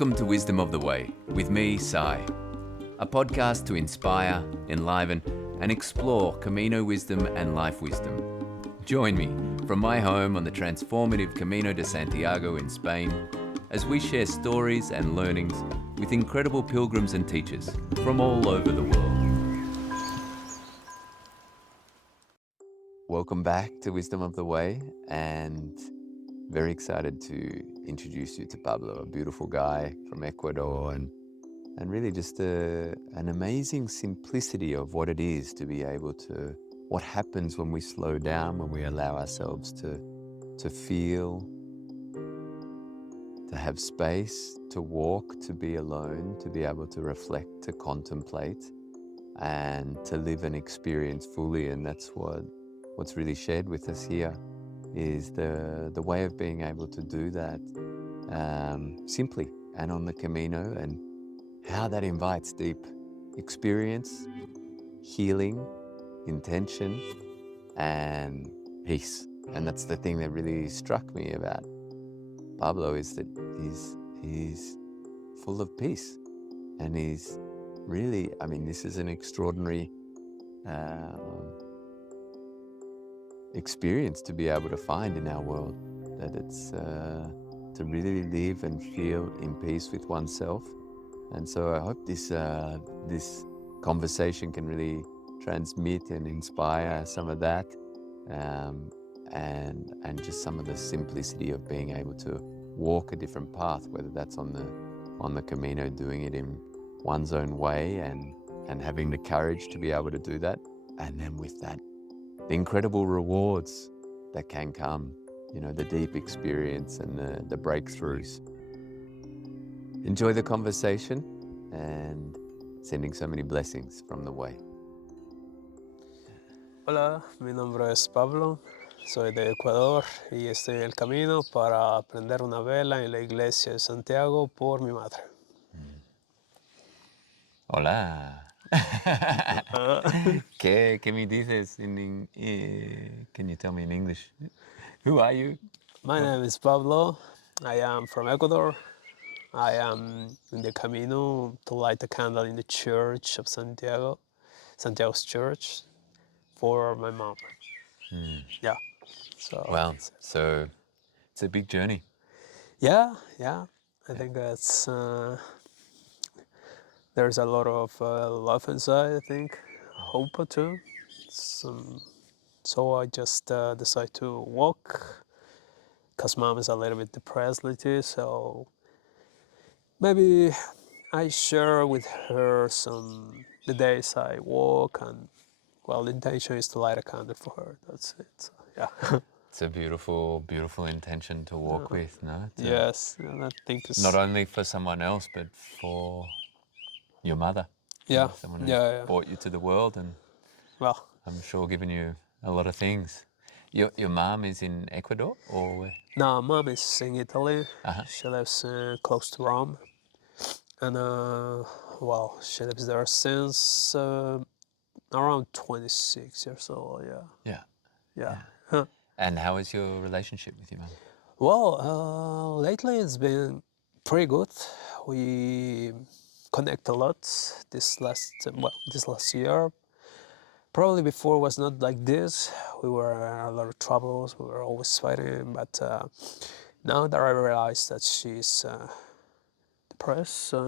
Welcome to Wisdom of the Way with me, Sai, a podcast to inspire, enliven, and explore Camino wisdom and life wisdom. Join me from my home on the transformative Camino de Santiago in Spain as we share stories and learnings with incredible pilgrims and teachers from all over the world. Welcome back to Wisdom of the Way, and very excited to introduce you to Pablo, a beautiful guy from Ecuador, and really just an amazing simplicity of what it is to be able to, what happens when we slow down, when we allow ourselves to feel, to have space, to walk, to be alone, to be able to reflect, to contemplate, and to live and experience fully. And that's what's really shared with us here, is the way of being able to do that simply and on the Camino, and how that invites deep experience, healing, intention, and peace. And that's the thing that really struck me about Pablo, is that he's full of peace, and he's really, I mean, this is an extraordinary experience to be able to find in our world, that it's to really live and feel in peace with oneself. And so I hope this conversation can really transmit and inspire some of that, and just some of the simplicity of being able to walk a different path, whether that's on the Camino, doing it in one's own way, and having the courage to be able to do that, and then with that, the incredible rewards that can come, the deep experience and the breakthroughs. Enjoy the conversation, and sending so many blessings from the way. Hola, mi nombre es Pablo, soy de Ecuador y estoy en el camino para prender una vela en la iglesia de Santiago por mi madre. Hola. ¿Qué me dices can you tell me in English? Who are you? My name is Pablo. I am from Ecuador. I am in the Camino to light a candle in the church of Santiago's church, for my mom. Yeah. So. Wow. So it's a big journey. Yeah. I think that's there's a lot of love inside. I think hope too. So I just decided to walk, because mom is a little bit depressed lately. So maybe I share with her the days I walk, and well, the intention is to light a candle for her. That's it. So, yeah. It's a beautiful, beautiful intention to walk with, no? Yes, and I think it's not only for someone else, but for your mother. Yeah, Someone who yeah. brought you to the world, and Well, I'm sure given you a lot of things. Your mom is in Ecuador, or where? no, mom is in Italy. Uh-huh. She lives close to Rome, and well, she lives there since around 26 years old. Yeah. Huh. And how is your relationship with your mom? Well, lately it's been pretty good. We connect a lot this last year. Probably before was not like this. We were in a lot of troubles. We were always fighting. But now that I realize that she's depressed, a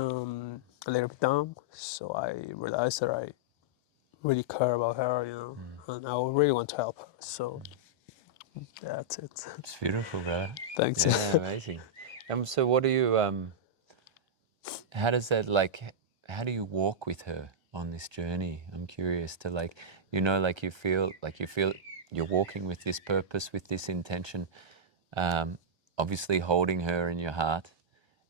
little bit down, so I realized that I really care about her, and I really want to help her. So that's it. It's beautiful, bro. Thanks. Yeah, amazing. So what do you, how does that, how do you walk with her on this journey? I'm curious to you feel you're walking with this purpose, with this intention, obviously holding her in your heart.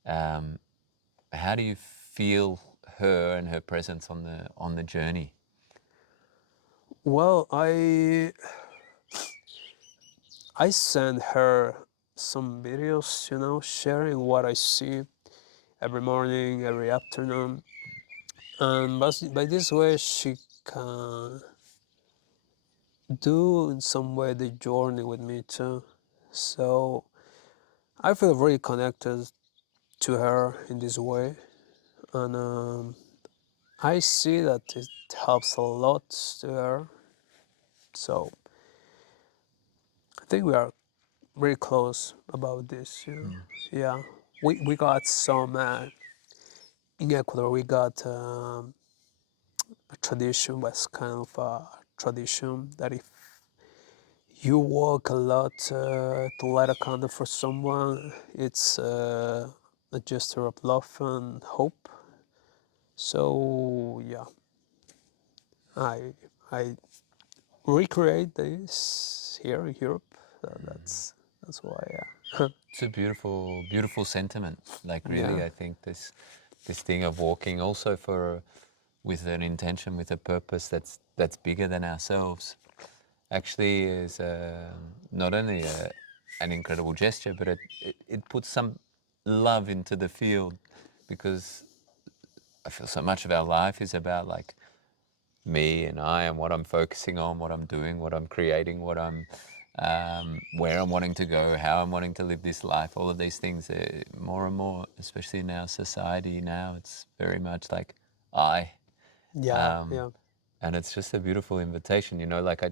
How do you feel her and her presence on the journey? Well, I send her some videos, sharing what I see every morning, every afternoon, and by this way she can do in some way the journey with me too. So I feel very connected to her in this way, and I see that it helps a lot to her. So I think we are very close about this. Yeah, we got some in Ecuador. We got a tradition, was kind of a tradition that if you walk a lot to light a candle for someone, it's a gesture of love and hope. So yeah, I I recreate this here in Europe. So that's why. Yeah. It's a beautiful, beautiful sentiment. Like Yeah. really, I think this thing of walking also with an intention, with a purpose that's bigger than ourselves, actually is not only an incredible gesture, but it puts some love into the field, because I feel so much of our life is about like me and I and what I'm focusing on, what I'm doing, what I'm creating, what I'm where I'm wanting to go, how I'm wanting to live this life. All of these things, more and more, especially in our society now, it's very much like I. Yeah. Um, Yeah. and it's just a beautiful invitation, like I,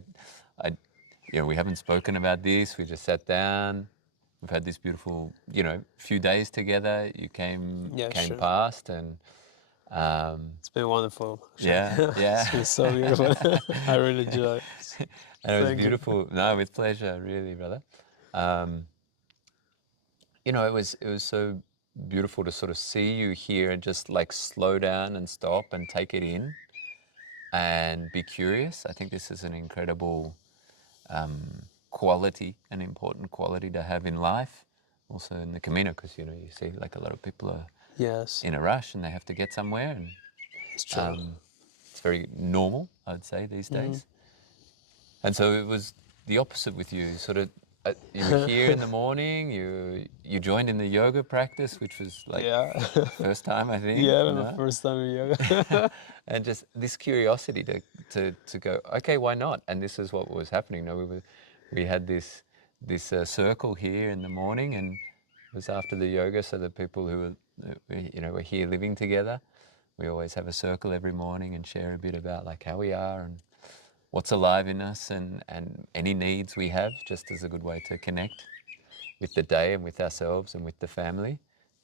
we haven't spoken about this. We just sat down. We've had this beautiful, few days together. You came Yeah. came Sure. past, and It's been wonderful. Actually. yeah, It's been yeah. so beautiful. I really enjoy it. And it was Thank you. beautiful. No, with pleasure, really, brother. Um, it was so beautiful to sort of see you here and just like slow down and stop and take it in and be curious. I think this is an incredible quality, an important quality to have in life, also in the Camino, because you see like a lot of people are Yes, in a rush and they have to get somewhere, and it's true. it's very normal, I'd say, these days. And so it was the opposite with you. Sort of, you were here in the morning. You joined in the yoga practice, which was like Yeah. first time, I think. Yeah, my No, first time in yoga. and just this curiosity to go, okay, why not? And this is what was happening. No, we had this circle here in the morning, and it was after the yoga, so the people who were here living together. We always have a circle every morning and share a bit about like how we are and what's alive in us, and any needs we have, just as a good way to connect with the day and with ourselves and with the family.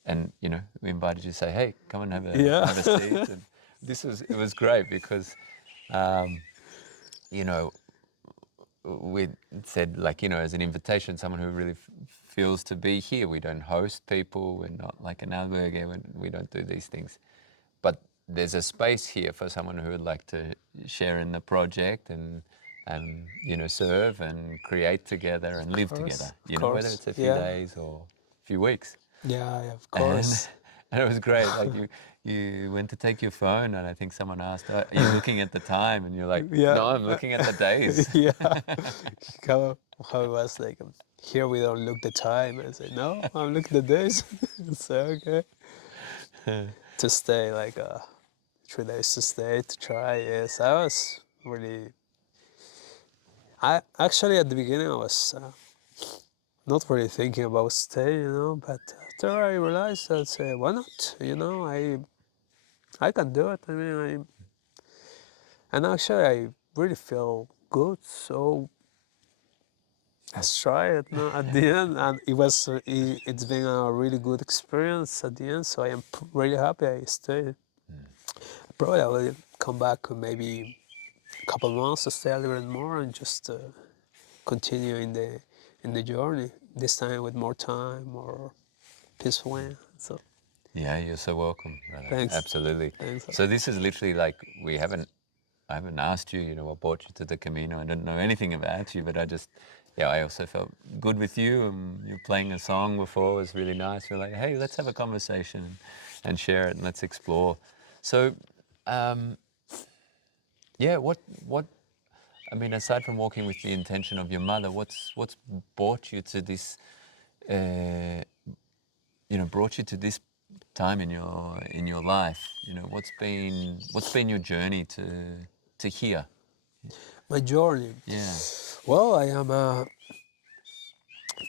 And we invited you to say, hey, come and Yeah. have a seat. And it was great because you know we said, like, as an invitation, someone who really feels to be here. We don't host people. We're not like an albergue. We don't do these things. But there's a space here for someone who would like to share in the project and serve and create together and live together. Of Whether course. it's a few Yeah. days or a few weeks. Yeah, yeah, of And course. and it was great. Like you went to take your phone, and I think someone asked, "Are you looking at the time?" And you're like, Yeah. "No, I'm looking at the days." Yeah. How it was like, here we don't look the time. I say, no, I'm looking the days. So, okay. To stay like 3 days to stay, to try. Yes, I was really. I actually at the beginning I was not really thinking about staying, but after I realized, I'd say, why not? I can do it. I mean, and actually I really feel good. So let's try it. No, at the end, and it's been a really good experience at the end. So I am really happy I stayed. Probably I will come back maybe a couple months to stay a little bit more and just continue in the journey. This time with more time, more peacefully. So Yeah, you're so welcome, brother. thanks, Absolutely. thanks. So this is literally like I haven't asked you, what brought you to the Camino. I didn't know anything about you, but I also felt good with you. And you're playing a song before, it was really nice. We're like, hey, let's have a conversation and share it and let's explore. So, yeah, what I mean, aside from walking with the intention of your mother, what's brought you to this, uh, brought you to this time in your life? What's been your journey to here? My journey. Yeah. Well, I am. I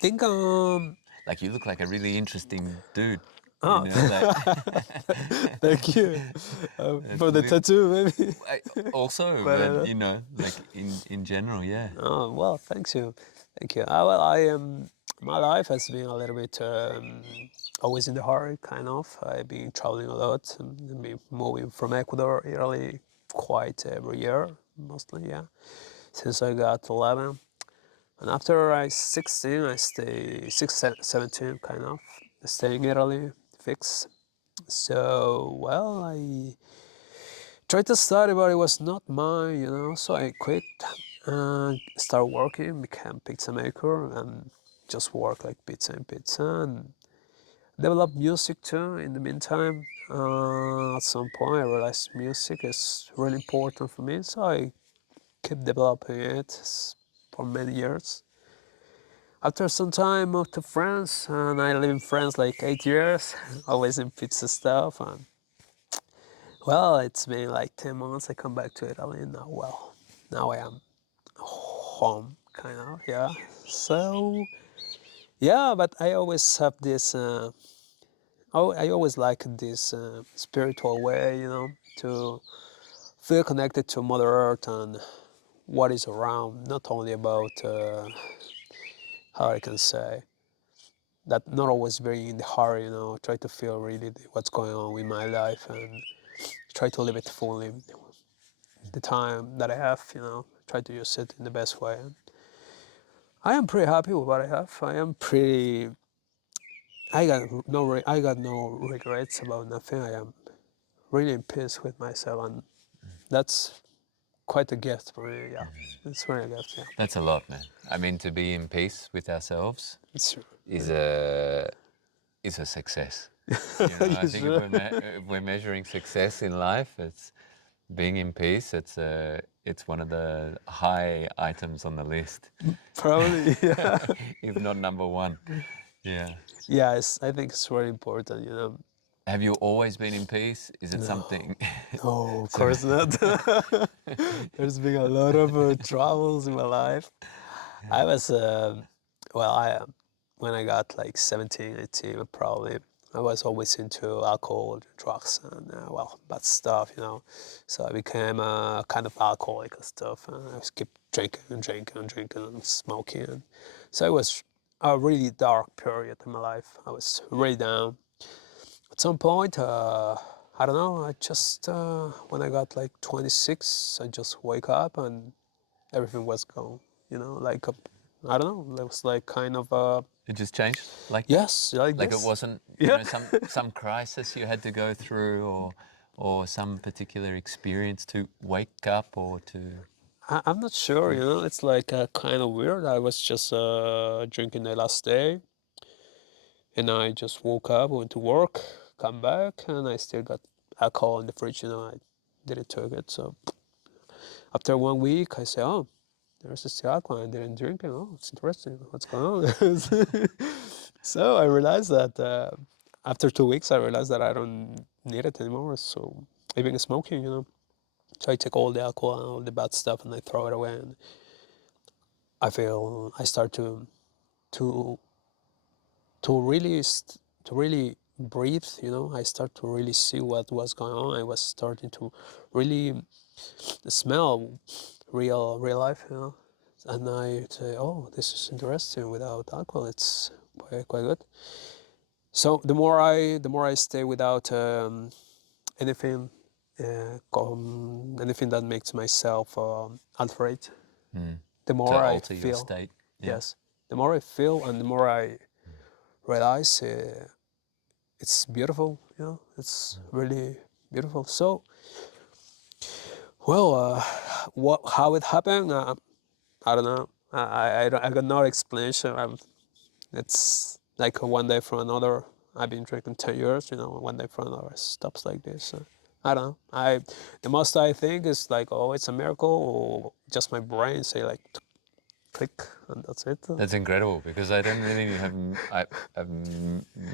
think Like you look like a really interesting dude. Oh, Like thank you for the tattoo, maybe. also, But but like in general, yeah. oh well, thank you, thank you. Well, I am. My life has been a little bit always in the hurry, kind of. I've been traveling a lot, and been moving from Ecuador, Italy, quite every year, mostly, yeah, since I got 11. And after I 16, I stay 17, kind of, stay in Italy, fix. So, well, I tried to study, but it was not mine, so I quit and started working, became pizza maker, and just work like pizza and pizza, and develop music too in the meantime. At some point, I realized music is really important for me, so I kept developing it for many years. After some time, moved to France, and I live in France like 8 years, always in pizza stuff. And well, it's been like 10 months. I come back to Italy, and now I am home, kind of, yeah. So yeah, but I always have this. I always like this spiritual way, to feel connected to Mother Earth and what is around. Not only about how I can say that, not always very in the hurry, try to feel really what's going on with my life and try to live it fully. The time that I have, try to use it in the best way. I am pretty happy with what I have. I got no regrets about nothing. I am really in peace with myself, and that's quite a gift for me. Yeah, it's really a gift. Yeah, That's a lot, man. I mean, to be in peace with ourselves it's true. is a success. I It's think true. if we're measuring success in life, it's being in peace. It's one of the high items on the list, Probably. Yeah. if not number one. Yeah. Yeah, I think it's very important. Have you always been in peace? Is it No, something? no, of So, course not. There's been a lot of troubles in my life. I was, well, when I got like 17, 18, probably, I was always into alcohol, drugs, and bad stuff. So I became a kind of alcoholic and stuff. And I just kept drinking and drinking and drinking and smoking. So it was a really dark period in my life. I was really down. At some point, I don't know, I just, when I got like 26, I just wake up and everything was gone, like, I don't know, it was like kind of, it just changed like that? yes, like Like it this. wasn't, Yeah. some crisis you had to go through, or some particular experience to wake up, or to. I'm not sure, it's like kind of weird. I was just drinking the last day and I just woke up, went to work, come back, and I still got alcohol in the fridge, I didn't take it. So after 1 week, I say, oh, there's this alcohol, I didn't drink it. Oh, it's interesting. What's going on? So I realized that after 2 weeks, I realized that I don't need it anymore. So even smoking. So I take all the alcohol and all the bad stuff and I throw it away. And I start to to really breathe. I start to really see what was going on. I was starting to really smell real life. And I say, oh, this is interesting. Without alcohol, it's quite good. So the more I stay without anything, anything that makes myself afraid, the To more I alter your feel. state. Yeah. Yes, the more I feel, and the more I realize it's beautiful. It's really beautiful. So, well, how it happened, I don't know. I got no explanation. It's like one day from another. I've been drinking 10 years, one day from another it stops like this. I don't know. The most I think is like, oh, it's a miracle, or just my brain say like click, and that's it. That's incredible, because I don't really have. I've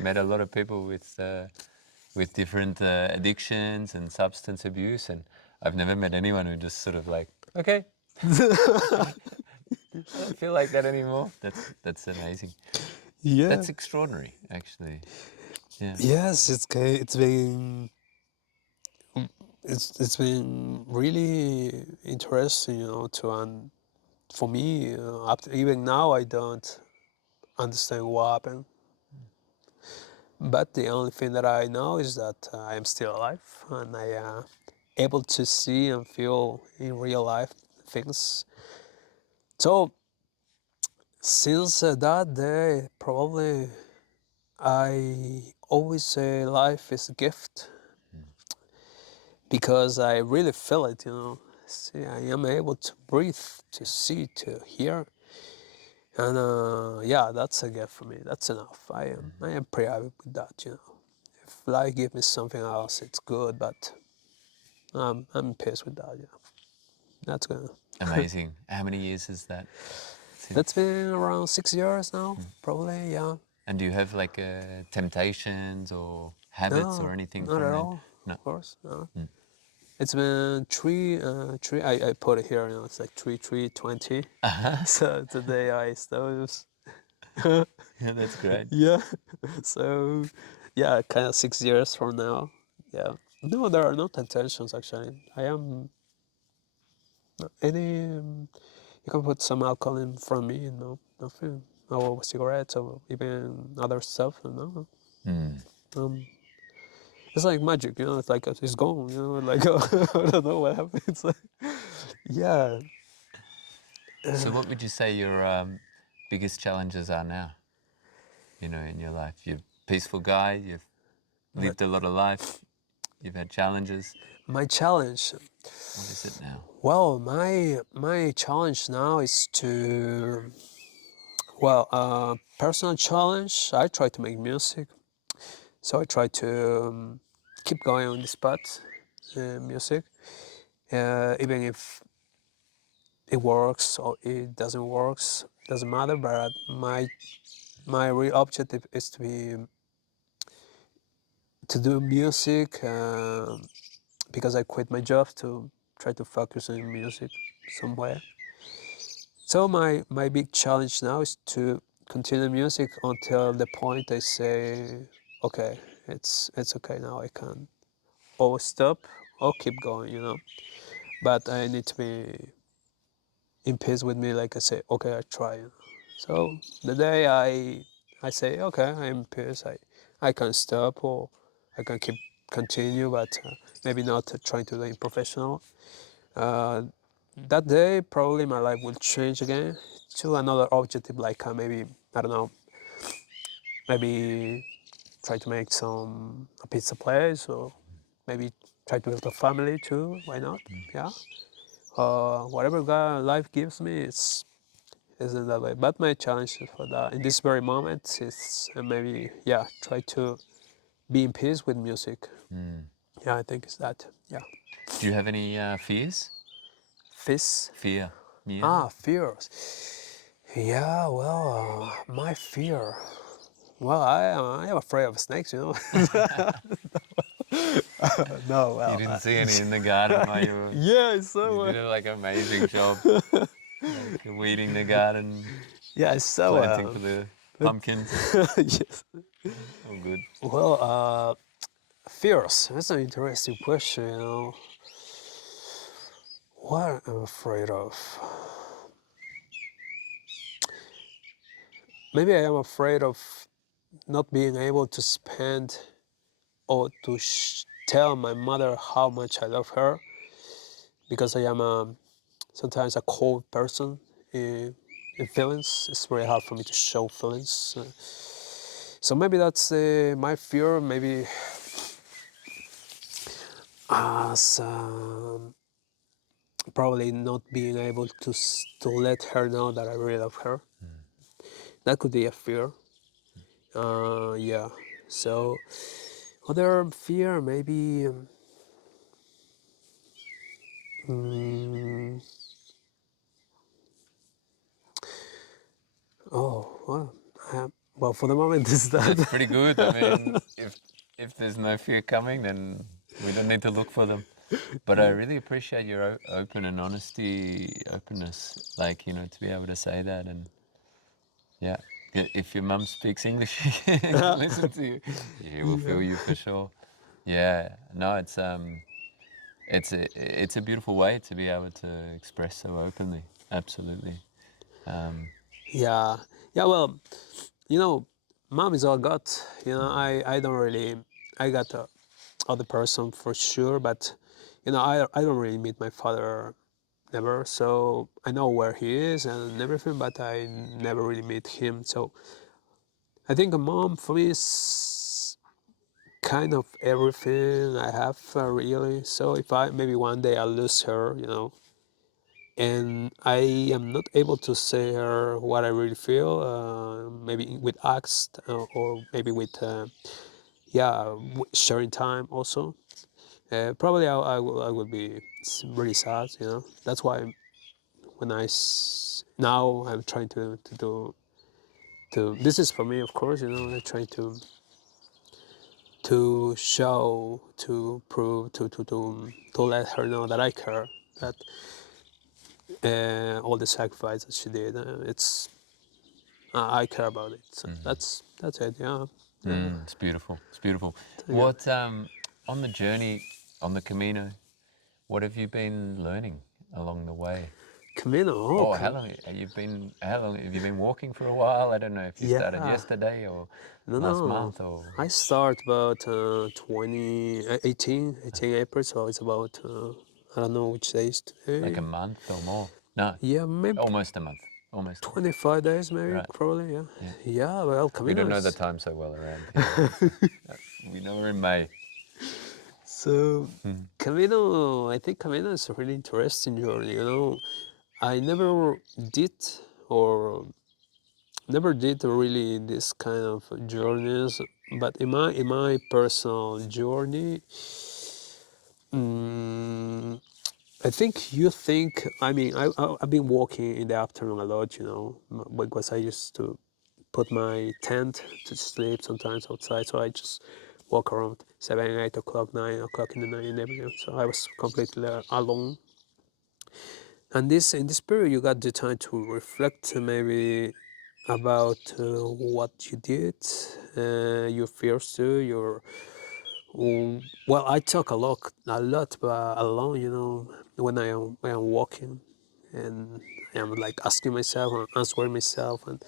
met a lot of people with different addictions and substance abuse, and I've never met anyone who just sort of like, okay, I don't feel like that anymore. That's amazing. Yeah. That's extraordinary, actually. Yeah. Yes, it's been really interesting, for me, up to even now, I don't understand what happened. But the only thing that I know is that I am still alive and I am able to see and feel in real life things. So since that day, probably I always say life is a gift because I really feel it. See, I am able to breathe, to see, to hear, and yeah, that's a gift for me. That's enough. I am pretty happy with that. If life gives me something else, it's good, but I'm pissed with that. Yeah, that's good. Amazing. How many years is that That's since? been around 6 years now, probably. Yeah. And do you have like temptations or habits or No, anything not from at then? all. No. Of course, no. It's been three. I put it here. It's like 3/3/20. So today I stopped. Yeah, that's great. Yeah. So, yeah, kind of 6 years from now. Yeah. No, there are no intentions actually. I am any. You can put some alcohol in front of me. No, nothing. No cigarettes or even other stuff. No. Um, it's like magic. It's like it's gone. Like I don't know what happened. It's like, yeah. So, what would you say your biggest challenges are now? In your life, you're a peaceful guy. You've But lived a lot of life. You've had challenges. my challenge. What is it now? Well, my challenge now is to personal challenge. I try to make music, so I try to keep going on this path, music, even if it works or it doesn't works, doesn't matter. But my real objective is to do music because I quit my job to try to focus on music somewhere. So my big challenge now is to continue music until the point I say, okay, it's okay now. I can or stop or keep going. But I need to be in peace with me. Like I say, okay, I try. So the day I say, okay, I'm in peace. I can stop or I can keep continue, but maybe not trying to do it professional. Uh, that day, probably my life will change again to another objective, like maybe, I don't know, maybe try to make a pizza place or maybe try to build a family too. Why not? Yeah. Whatever God, life gives me, is in that way. But my challenge for that in this very moment is maybe, yeah, try to be in peace with music. Yeah, I think it's that. Yeah. Do you have any fears? Fizz. Fear music? Fears. Yeah, well, my fear. Well, I am afraid of snakes. No, You well, didn't see any in the garden while you were. yeah, You so did like an amazing job, like weeding the garden, yeah, so planting for the pumpkins. yes. Oh, good. Well, fears. That's an interesting question. What I'm afraid of. Maybe I am afraid of not being able to spend or to tell my mother how much I love her because I am sometimes a cold person in feelings. It's very hard for me to show feelings. So maybe that's my fear. Maybe as probably not being able to let her know that I really love her. That could be a fear. Yeah. So other fear maybe. Mm, oh well. Well, for the moment, is that. That's pretty good. I mean, if there's no fear coming, then we don't need to look for them. But I really appreciate your open and openness, like to be able to say that, and yeah. If your mum speaks English, she can listen to you. She will feel Yeah. you for sure. Yeah, no, it's a beautiful way to be able to express so openly. Absolutely. Um, Yeah, yeah. Well, you know, mom is all got. You know, I don't really. I got other person for sure, but you know, I don't really meet my father never. So I know where he is and everything, but I never really meet him. So I think a mom for me is kind of everything I have really. So if I maybe one day I lose her, you know, and I am not able to say her what I really feel, maybe with acts or maybe with yeah sharing time also. Probably I will be really sad, you know. That's why when now I'm trying to do to this is for me, of course, you know. I'm trying to show, to prove, to let her know that I care, that all the sacrifices she did, it's I care about it. So that's it. Yeah. it's beautiful. It's beautiful. Yeah. What on the journey, on the Camino, what have you been learning along the way? Camino. Oh, Oh, how long have you been? How long have you been walking for a while? I don't know if you started yeah. yesterday or No, last no. month or I start about 18 April, so it's about, I don't know which days like a today. month or more. No, Yeah, maybe almost a month. Almost. 25 days, maybe, Right. probably, yeah. Yeah. Yeah, well, We Camino don't know the is. time so well around here. It's, we know we're in May. So, Camino, I think Camino is a really interesting journey, you know. I never did or never did really this kind of journeys, but in my personal journey, mm, I think you think. I mean, I've been walking in the afternoon a lot, you know, because I used to put my tent to sleep sometimes outside, so I just walk around 7, 8 o'clock, 9 o'clock in the night and everything. So I was completely alone. And this in this period, you got the time to reflect maybe about what you did, your fears too, your well, I talk a lot, but alone, you know, when I'm walking, and I'm like asking myself and answering myself, and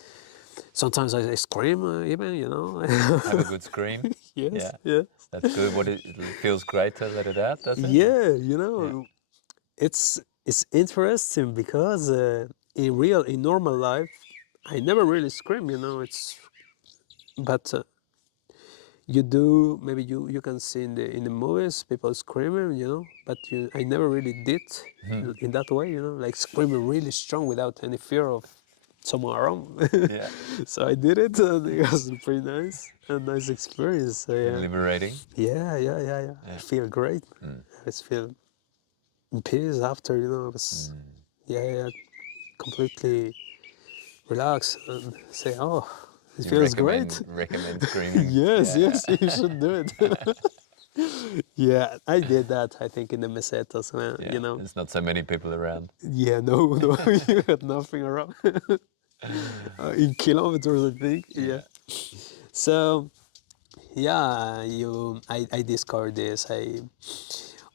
sometimes I scream even, you know. Have a good scream. Yes, Yeah, yeah, that's good. It feels great to let it out, does it? yeah. You Yeah. know, it's interesting because in normal life, I never really scream. You know, it's but you do maybe you can see in the movies people screaming, you know, but I never really did in that way, you know, like screaming really strong without any fear of someone around. Yeah. So I did it, and it was pretty nice, a nice experience. So And yeah, liberating. yeah. I Yeah. feel great. Mm. I just feel in peace after, you know. I was yeah, completely relaxed and say, oh, it You feels great. recommend screaming. Yes, Yeah. yes, you should do it. Yeah, I did that. I think in the mesetas, Yeah. you know. There's not so many people around. Yeah, no, no, you had nothing around. In kilometers, I think. Yeah. Yeah. So yeah, I discovered this.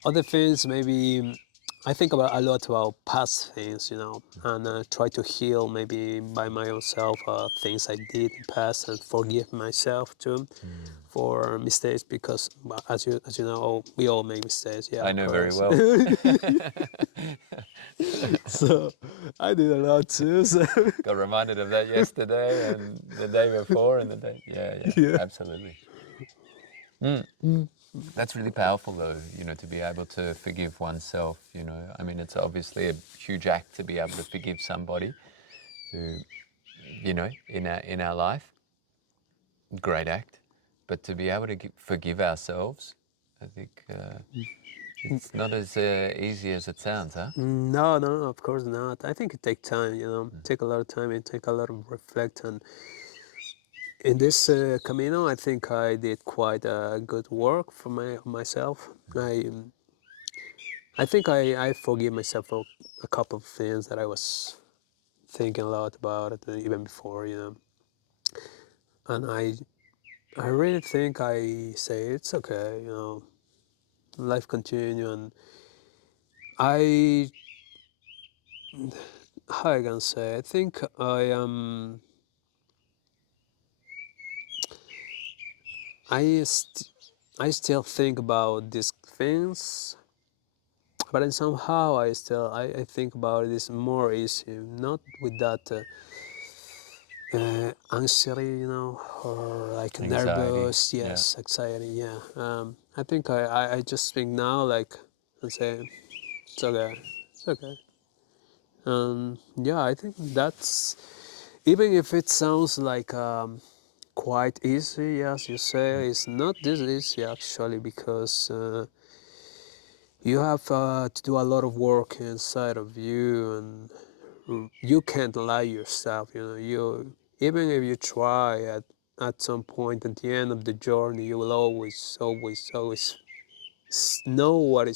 Other things maybe. I think about a lot about past things, you know, and try to heal maybe by my own self things I did in past and forgive myself too for mistakes because as you know we all make mistakes, yeah, I of know very course. well. So I did a lot too. So Got reminded of that yesterday and the day before and the day. Yeah, yeah, yeah. absolutely. That's really powerful, though, to be able to forgive oneself, I mean, it's obviously a huge act to be able to forgive somebody who, in our life, great act. But to be able to forgive ourselves, I think it's not as easy as it sounds, huh? No, no, of course not. I think it takes time, you know, take a lot of time and take a lot of reflect. And in this Camino, I think I did quite good work for myself. I think I forgive myself for a couple of things that I was thinking a lot about it even before, you know. and I really think I say it's okay, you know, life continue, and I how I can say, I think I st- I still think about these things, but then somehow I think about this more easy, not with that anxiety, you know, or like Anxiety. nervous, Yeah. yes, anxiety, yeah. I think I just think now like and say it's okay, it's okay. Yeah, I think that's, even if it sounds like quite easy, as you say, it's not this easy actually, because you have to do a lot of work inside of you, and you can't lie yourself. You know, you, even if you try at some point at the end of the journey, you will always know what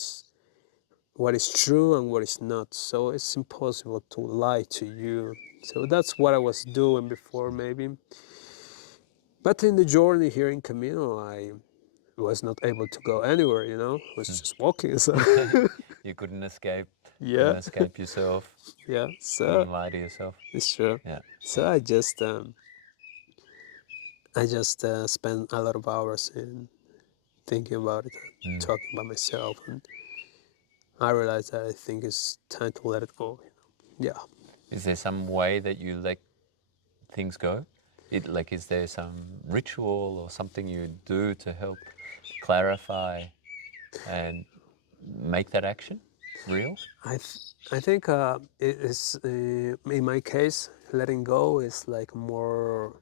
is true and what is not. So it's impossible to lie to you. So that's what I was doing before, maybe. But in the journey here in Camino, I was not able to go anywhere. You know, I was just walking. So You couldn't escape. yeah, Couldn't escape yourself. yeah. So Couldn't lie to yourself. it's true. Yeah. So I just spent a lot of hours in thinking about it, and Mm. talking about myself, and I realized that I think it's time to let it go. You know? Yeah. Is there some way that you let things go? Like, is there some ritual or something you do to help clarify and make that action real? I think it is in my case, letting go is like more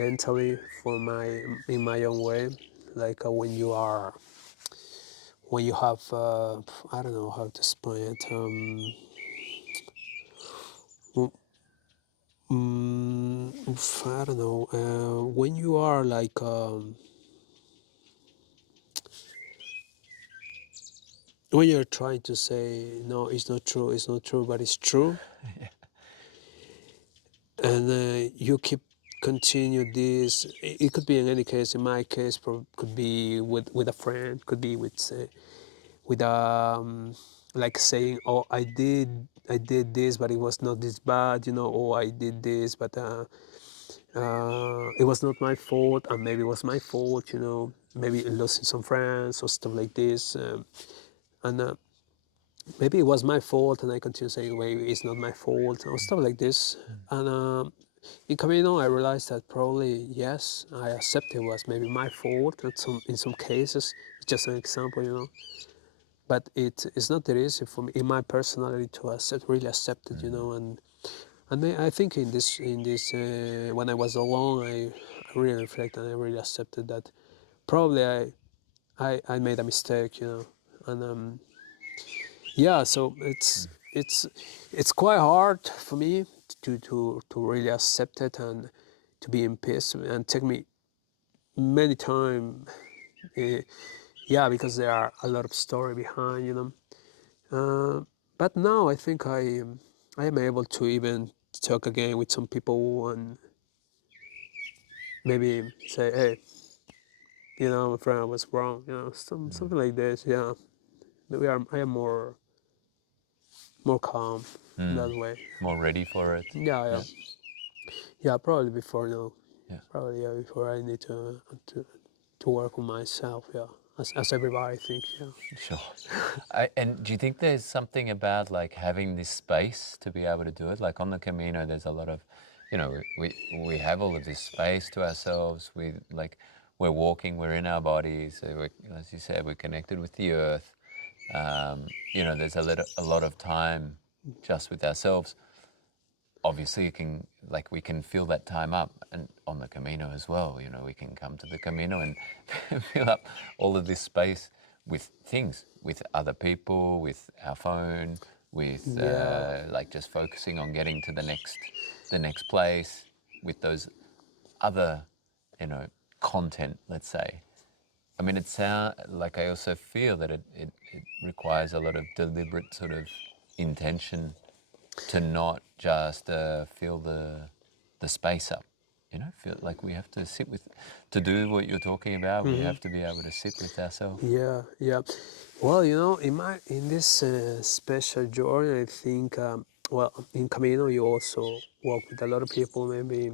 mentally for my in my own way, like when you have I don't know how to explain it. I don't know. When you are like when you're trying to say no, it's not true, but it's true, and you keep continue this. It could be in any case. In my case, could be with a friend, could be with like saying, oh, I did this, but it was not this bad, you know. Oh, I did this, but it was not my fault, and maybe it was my fault, you know. Maybe losing some friends or stuff like this, and maybe it was my fault, and I continue saying, "Wait, it's not my fault," or stuff like this. And in Camino, I realized that probably yes, I accept it was maybe my fault in some cases. It's just an example, you know. But it's not that easy for me in my personality to really accept it, you know. And I think in this when I was alone, I really reflected and I really accepted that probably I made a mistake, you know. And yeah, so it's quite hard for me to really accept it and to be in peace, and take me many time. Uh, yeah, because there are a lot of story behind, you know. But now I think I am able to even talk again with some people and maybe say, hey, you know, my friend, I was wrong, you know, something like this. Yeah, maybe I am more calm Mm. that way. More ready for it. Yeah, yeah, Yeah. yeah. Probably before, you know, Yeah. probably yeah, before I need to work on myself. Yeah, as everybody think. Yeah. Sure. And do you think there's something about like having this space to be able to do it? Like on the Camino, there's a lot of, you know, we have all of this space to ourselves. We're walking, we're in our bodies. As you said, we're connected with the earth. You know, there's a lot of time just with ourselves. Obviously we can fill that time up, and on the Camino as well, you know, we can come to the Camino and fill up all of this space with things, with other people, with our phone, with Yeah. like just focusing on getting to the next place, with those other, you know, content, let's say. I mean, it sound like I also feel that it requires a lot of deliberate sort of intention to not just fill the space up. feel like we have to sit with, to do what you're talking about, we have to be able to sit with ourselves. Yeah, yeah. Well, in this special journey, I think, well, in Camino, you also walk with a lot of people. Maybe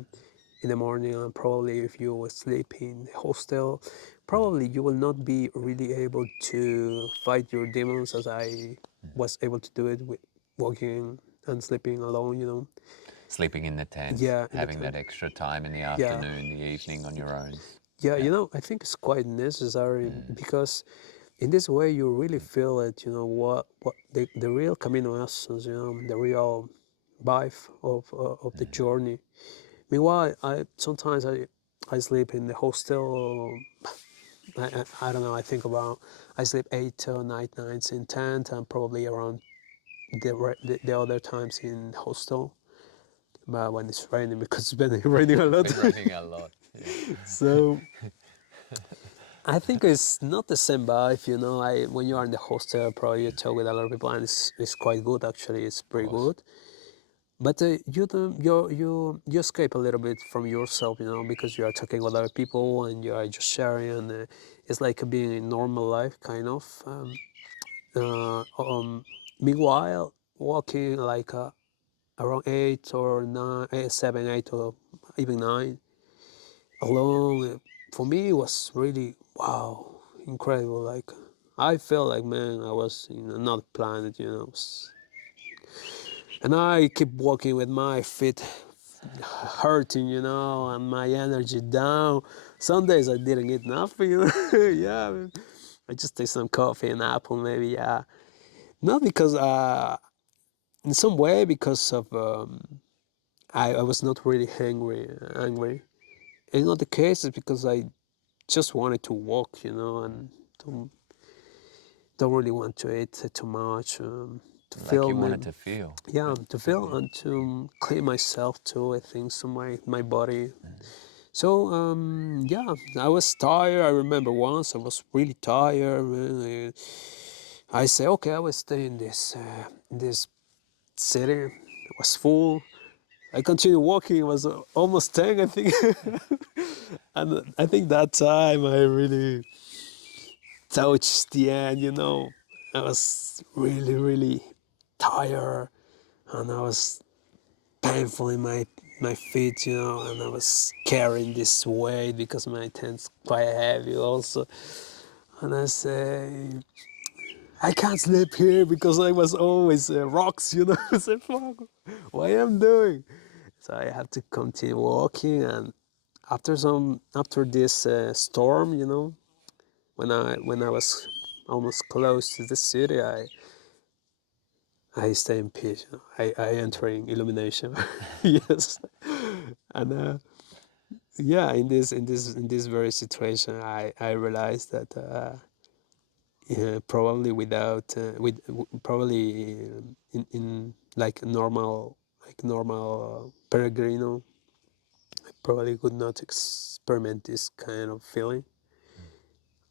in the morning, and probably if you sleep in the hostel, probably you will not be really able to fight your demons as I was able to do it with walking and sleeping alone. Sleeping in the tent, Yeah, in the having that tent. extra time in the Yeah, afternoon, the evening on your own. yeah. Yeah. I think it's quite necessary because in this way you really feel it. What the real Camino essence. The real vibe of the journey. Meanwhile, I sleep in the hostel. I don't know. I sleep 8 or 9 nights in tent and probably around the other times in hostel. But when it's raining, because it's been raining a lot. Been raining a lot. Yeah. So I think it's not the same vibe. When you are in the hostel, probably you talk with a lot of people, and it's quite good actually. It's Of pretty course. good. But you do you escape a little bit from yourself, because you are talking with other people and you are just sharing, and it's like being in normal life, kind of. Uh, um, Meanwhile, walking like around 8 or 9, 7, 8, or even 9 alone, for me it was really wow, incredible. Like I felt like, man, I was in another planet, and I keep walking with my feet hurting, and my energy down. Some days I didn't eat nothing, yeah, man. I just take some coffee and apple, maybe, yeah. Not because, in some way, because of I was not really angry. In other cases, because I just wanted to walk, and don't really want to eat too much, to Like feel you wanted maybe, to feel. yeah, Yeah. to feel and to clean myself too. I think so, my body. So yeah, I was tired. I remember once I was really tired. Man. I say, okay, I will stay in this city. It was full. I continued walking. It was almost 10, I think. And I think that time I really touched the end. I was really, really tired, and I was painful in my feet, and I was carrying this weight because my tent's quite heavy also. And I say, I can't sleep here because I was always rocks, I say, fuck, what I'm doing? So I had to continue walking, and after this storm, when I was almost close to the city, I stay in peace. I enter in illumination. Yes, and yeah, in this very situation, I realized that yeah, probably without probably in like normal peregrino, I probably could not experiment this kind of feeling.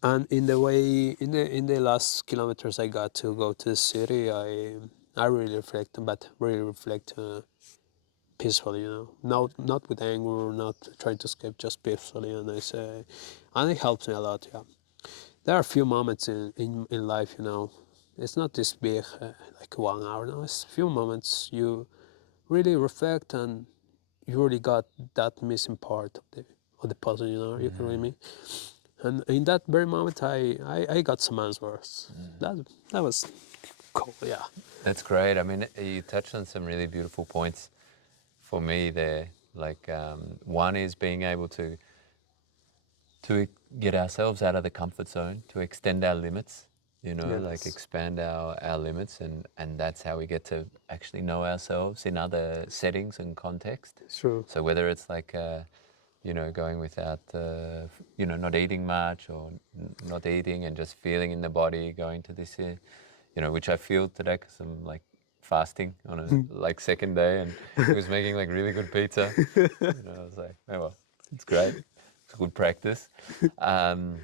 And in the way in the last kilometers I got to go to the city, I really reflect, but really reflect peacefully, not with anger, not trying to escape, just peacefully. And I say, and it helps me a lot. Yeah, there are a few moments in life, it's not this big, like 1 hour. No, it's a few moments you really reflect, and you really got that missing part of the puzzle. You can read me. And in that very moment, I got some answers. That was cool. Yeah. That's great. I mean, you touched on some really beautiful points for me there. Like one is being able to get ourselves out of the comfort zone, to extend our limits, like Yes. expand our limits, and that's how we get to actually know ourselves in other settings and context. True. So whether it's like, going without, not eating much, or not eating and just feeling in the body, going to this, which I feel today because I'm like fasting on a like second day, and he was making like really good pizza. I was like, oh well, it's great. It's a good practice. Um,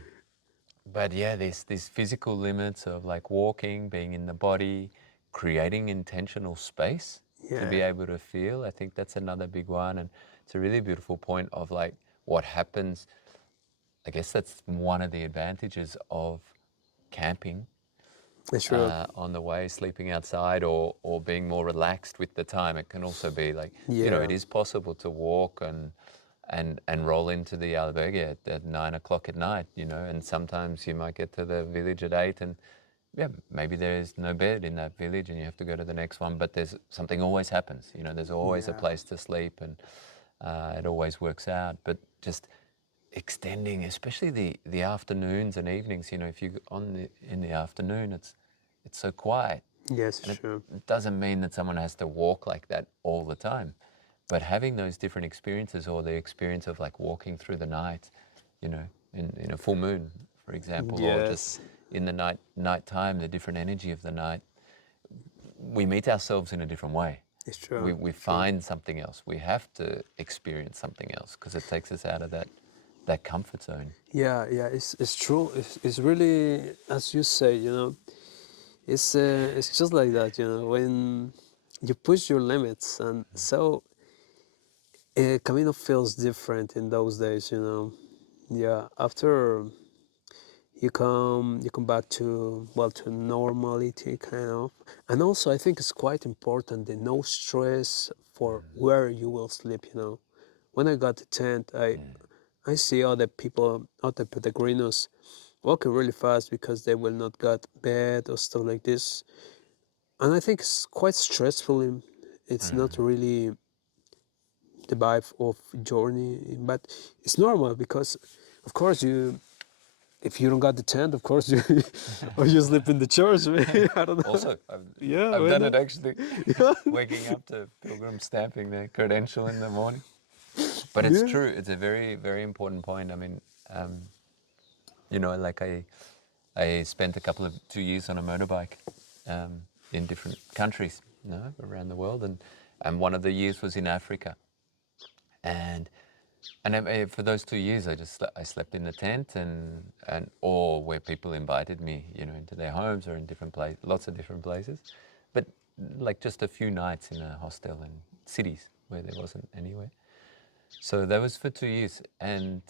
but yeah, there's these physical limits of like walking, being in the body, creating intentional space to be Yeah. able to feel. I think that's another big one. And it's a really beautiful point of like what happens. I guess that's one of the advantages of camping It's true. on the way, sleeping outside, or being more relaxed with the time. It can also be like, it Yeah, is possible to walk and roll into the albergue at 9 o'clock at night, and sometimes you might get to the village at 8 and yeah, maybe there's no bed in that village and you have to go to the next one, but there's something always happens, there's always a yeah, place to sleep and it always works out. But just extending, especially the afternoons and evenings, if you in the afternoon, it's so quiet. yes, And it's true. it doesn't mean that someone has to walk like that all the time, but having those different experiences, or the experience of like walking through the night, in a full moon, for example, or just Yes, in the night time, the different energy of the night, we meet ourselves in a different way. it's We, true. we It's true. find something else. We have to experience something else because it takes us out of that comfort zone. Yeah, yeah, it's true. It's really, as you say, it's just like that, when you push your limits, and so Camino feels different in those days. Yeah, after you come back to, well, to normality, kind of. And also I think it's quite important, the no stress for where you will sleep. When I got the tent, I see other people, other peregrinos, walking really fast because they will not get bed or stuff like this. And I think it's quite stressful. It's not really the vibe of journey, but it's normal because, of course, if you don't got the tent, of course you or you sleep in the church. I don't know. Also, Yeah, I've why done it not? actually, Yeah, waking up to pilgrim stamping their credential in the morning. But it's yeah. true. It's a very, very important point. I mean, um, like I spent a couple of 2 years on a motorbike in different countries, around the world, and one of the years was in Africa, and for those 2 years, I slept in the tent and or where people invited me, into their homes or in different places, lots of different places, but like just a few nights in a hostel in cities where there wasn't anywhere. So that was for 2 years, and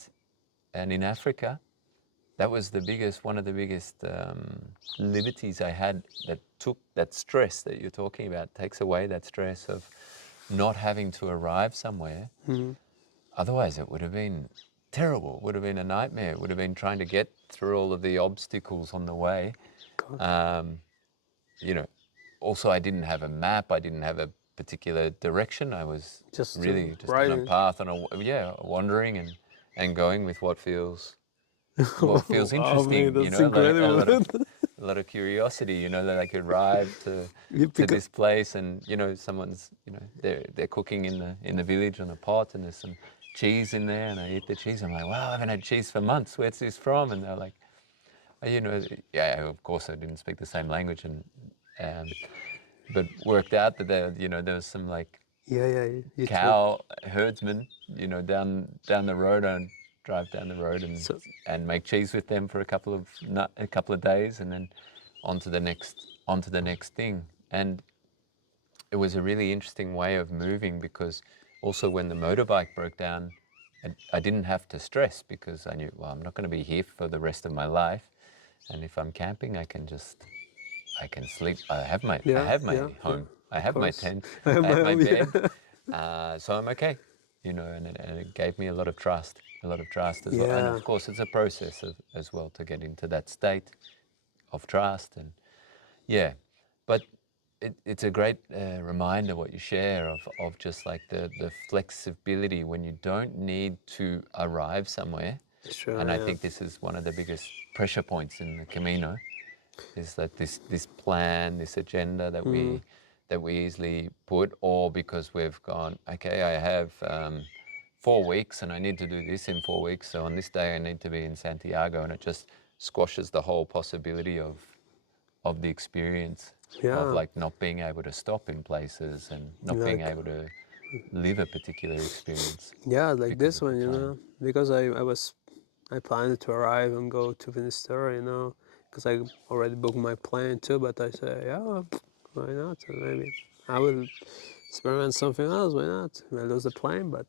in Africa, that was one of the biggest liberties I had, that took that stress that you're talking about, takes away that stress of not having to arrive somewhere. Mm, Otherwise, it would have been terrible. It would have been a nightmare. It would have been trying to get through all of the obstacles on the way. God. Um, you know, Also, I didn't have a map. I didn't have a particular direction. I was Just really just on a riding. path, wandering and going with what feels Oh man, interesting. that's A lot of a incredible. lot of a lot of curiosity. That I could arrive to Because this place, and someone's they're cooking in the village on a pot, and there's some cheese in there, and I eat the cheese. I'm like, wow, I haven't had cheese for months. Where's this from? And they're like, "Oh, yeah. Of course, I didn't speak the same language, um, but worked out that there was some like yeah, yeah, you took. cow herdsmen, down the road, and drive down the road and So make cheese with them for a couple of days, and then on to the next thing. And it was a really interesting way of moving, because also when the motorbike broke down, I didn't have to stress, because I knew, well, I'm not going to be here for the rest of my life, and if I'm camping, I can sleep. I yeah, have my yeah, yeah. home. I Of have my course. tent. I have I my have my own. bed. Yeah. So I'm okay. And it gave me a lot of trust as well. And Yeah. of course, it's a process as well to get into that state of trust. And yeah, but it's a great reminder what you share of just like the flexibility when you don't need to arrive somewhere. Sure. And I Yeah. think this is one of the biggest pressure points in the Camino, is that this plan, this agenda Mm, that we easily put, or because we've gone, okay, I have 4 weeks and I need to do this in 4 weeks, so on this day I need to be in Santiago, and it just squashes the whole possibility of the experience of yeah. like not being able to stop in places and not being Like, able to live a particular experience yeah, like because this of the one, time. because I planned to arrive and go to Finisterre, because I already booked my plane too. But I say, yeah, well, why not? So maybe I will experiment something else. Why not? I lose the plane, but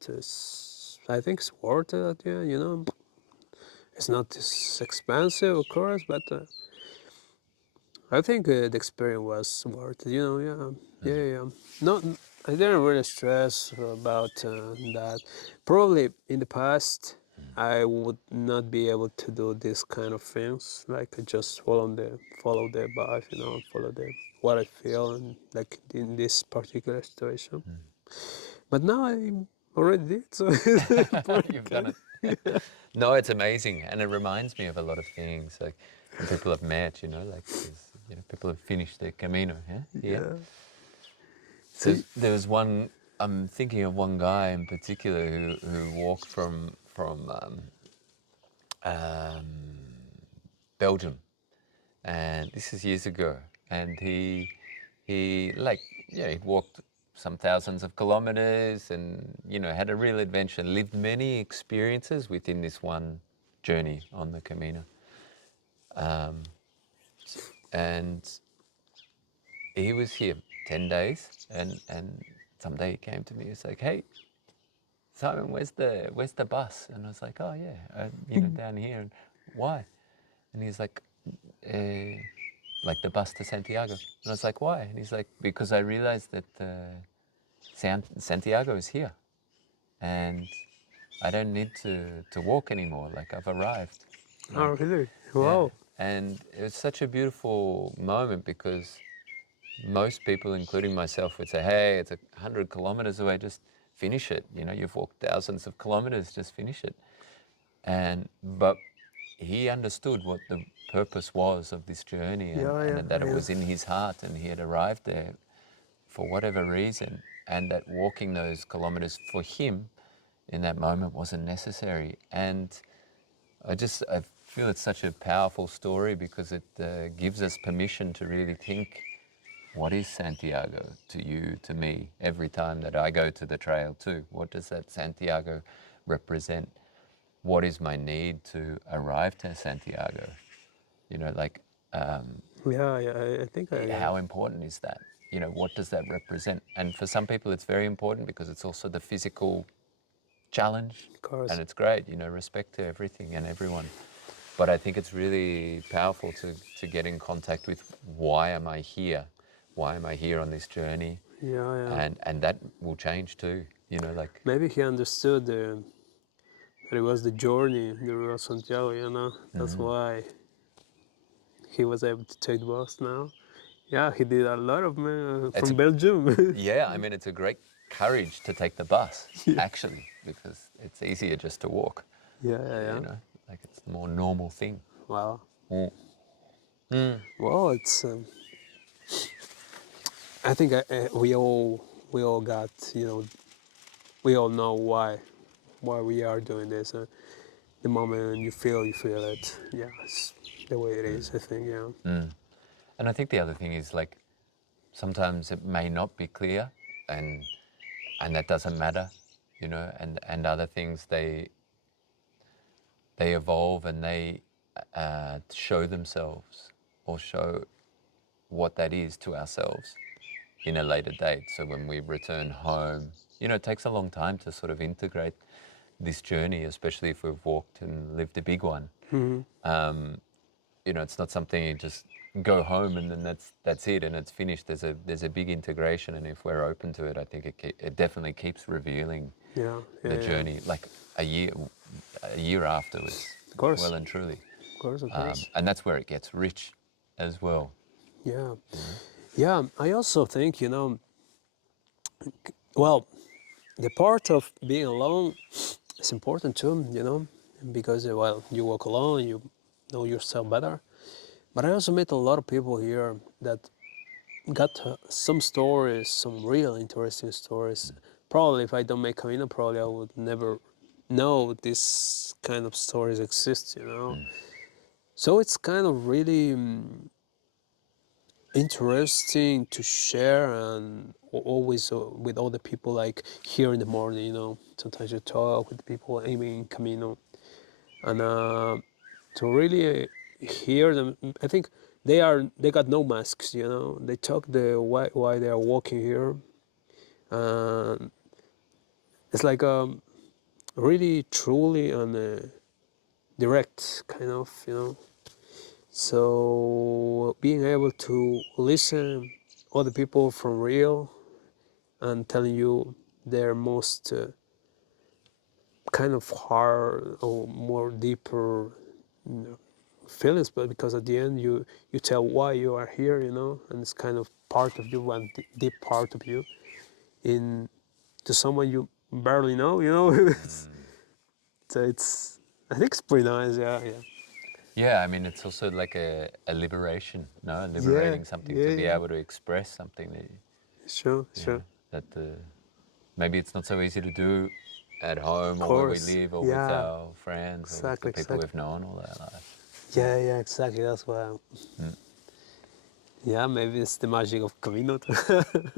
I think it's worth it. Yeah, you know, it's not this expensive, of course, but I think the experience was worth it. You know, yeah. No, I didn't really stress about that. Probably in the past, I would not be able to do this kind of things. Like just follow the vibe, you know, follow the what I feel, and like in this particular situation. But now I already did, so it's pretty You've done good. it. No, it's amazing, and it reminds me of a lot of things, like when people have met, you know, like people have finished their Camino, yeah. Yeah. So There was one. I'm thinking of one guy in particular who walked from um, Belgium, and this is years ago, and he like he'd walked some thousands of kilometers, and had a real adventure, lived many experiences within this one journey on the Camino, and he was here 10 days, and someday he came to me. He's like, "Hey, Simon, where's the bus?" And I was like, "Oh yeah, down here." And why? And he's like the bus to Santiago. And I was like, "Why?" And he's like, "Because I realized that Santiago is here, and I don't need to walk anymore. Like I've arrived." oh Like, really? yeah. Wow. And it was such a beautiful moment because most people, including myself, would say, "Hey, it's 100 kilometers away. Just finish it. You've walked thousands of kilometers. Just finish it." But he understood what the purpose was of this journey, and that it Yeah. was in his heart, and he had arrived there for whatever reason, and that walking those kilometers for him in that moment wasn't necessary. And I feel it's such a powerful story because it gives us permission to really think, what is Santiago to you, to me, every time that I go to the trail too? What does that Santiago represent? What is my need to arrive to Santiago? Like, Yeah, I think I, how important is that? What does that represent? And for some people, it's very important because it's also the physical challenge, of course. and it's great, respect to everything and everyone. But I think it's really powerful to get in contact with, why am I here? Why am I here on this journey? Yeah. And that will change too, like, Maybe he understood that it was the journey, the Rio Santiago, you know. That's why he was able to take the bus now. Yeah, he did a lot of it's from Belgium. yeah, I mean, it's a great courage to take the bus, Yeah. actually, because it's easier just to walk, Yeah. like it's a more normal thing. Wow. Mm. Well, it's. I think we all got, you know, we all know why we are doing this. The moment you feel it. Yeah, it's the way it is. I think. Yeah. And I think the other thing is, like, sometimes it may not be clear, and that doesn't matter, and other things, they evolve, and they show themselves, or show what that is to ourselves in a later date. So when we return home, it takes a long time to sort of integrate this journey, especially if we've walked and lived a big one. It's not something you just go home and then that's it and it's finished. There's a big integration, and if we're open to it, I think it definitely keeps revealing the Yeah. journey, like a year afterwards, Of course. well and truly. Of course. And that's where it gets rich as well. Yeah. Yeah. I also think, well, the part of being alone is important too, because well, you walk alone, you know yourself better. But I also met a lot of people here that got some stories, some real interesting stories. Probably if I don't make Camino, probably I would never know this kind of stories exist. So it's kind of really interesting to share, and always with other people, like here in the morning, sometimes you talk with people aiming in Camino, and to really hear them. I think they got no masks, they talk the why they are walking here, And it's like really truly and direct kind of, so being able to listen other people from real and telling you their most kind of hard or more deeper feelings, but because at the end you tell why you are here, and it's kind of part of you, one deep part of you, in to someone you barely know, So it's, I think it's pretty nice, yeah. Yeah, I mean, it's also like a liberation, no? Yeah, Liberating something yeah, to be yeah. able to express something that, Sure, yeah, sure. that maybe it's not so easy to do at home Of or where we course. live or with Yeah, our friends or with the exactly, people exactly. we've known all our life. Yeah, exactly. That's why. Mm. Yeah, maybe it's the magic of Camino.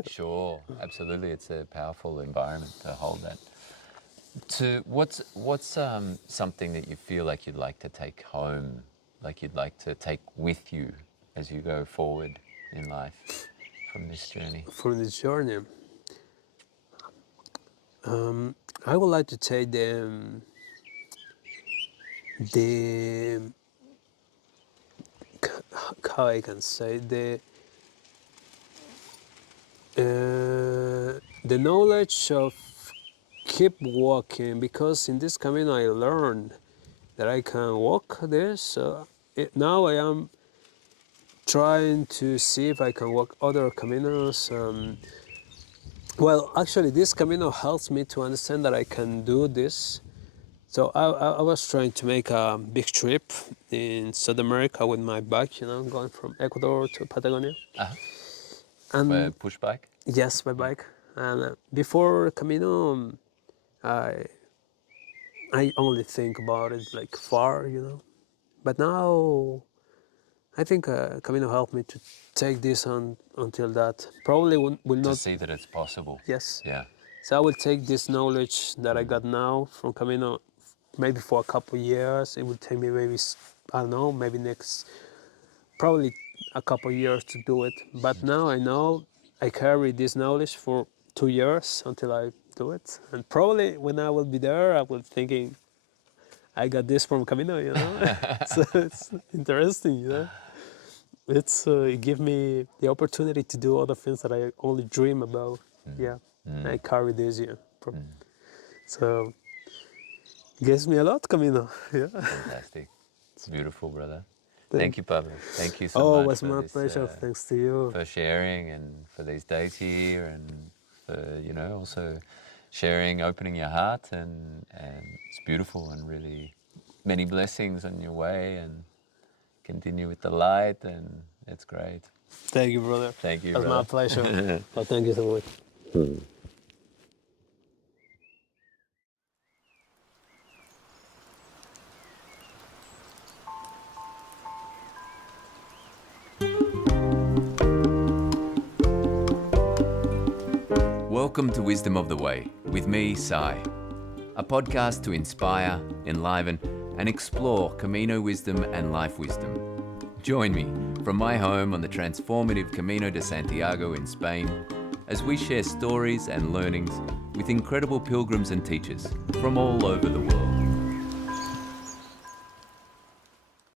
Sure, absolutely. It's a powerful environment to hold that. To what's something that you feel like you'd like to take home, like you'd like to take with you as you go forward in life from this journey? From this journey. I would like to take the how I can say the knowledge of keep walking, because in this Camino I learned that I can walk this. So now I am trying to see if I can walk other Caminos. Well, actually, this Camino helps me to understand that I can do this. So I was trying to make a big trip in South America with my bike, going from Ecuador to Patagonia. Uh-huh. And Push bike? yes, my Yeah. bike. And before Camino, I I only think about it like far, But now I think Camino helped me to take this on until that. Probably will To not. see that it's possible. Yes. Yeah. So I will take this knowledge that I got now from Camino, maybe for a couple of years. It will take me maybe, I don't know, maybe probably a couple of years to do it. But now I know I carry this knowledge for 2 years until I do it. And probably when I will be there, I will thinking, I got this from Camino, So it's interesting. It give me the opportunity to do other things that I only dream about. Yeah, I carry this, yeah. So gives me a lot, Camino. Yeah. Fantastic. It's beautiful, brother. Thank Thank. you, Pablo. Thank you so Oh, it much was for my this, pleasure. Thanks to you. for sharing and for these days here and for, also sharing, opening your heart and it's beautiful and really many blessings on your way and continue with the light and it's great. Thank you, brother. Thank you, That's my brother. pleasure. Oh, thank you so much. Welcome to Wisdom of the Way with me, Sai, a podcast to inspire, enliven, and explore Camino wisdom and life wisdom. Join me from my home on the transformative Camino de Santiago in Spain as we share stories and learnings with incredible pilgrims and teachers from all over the world.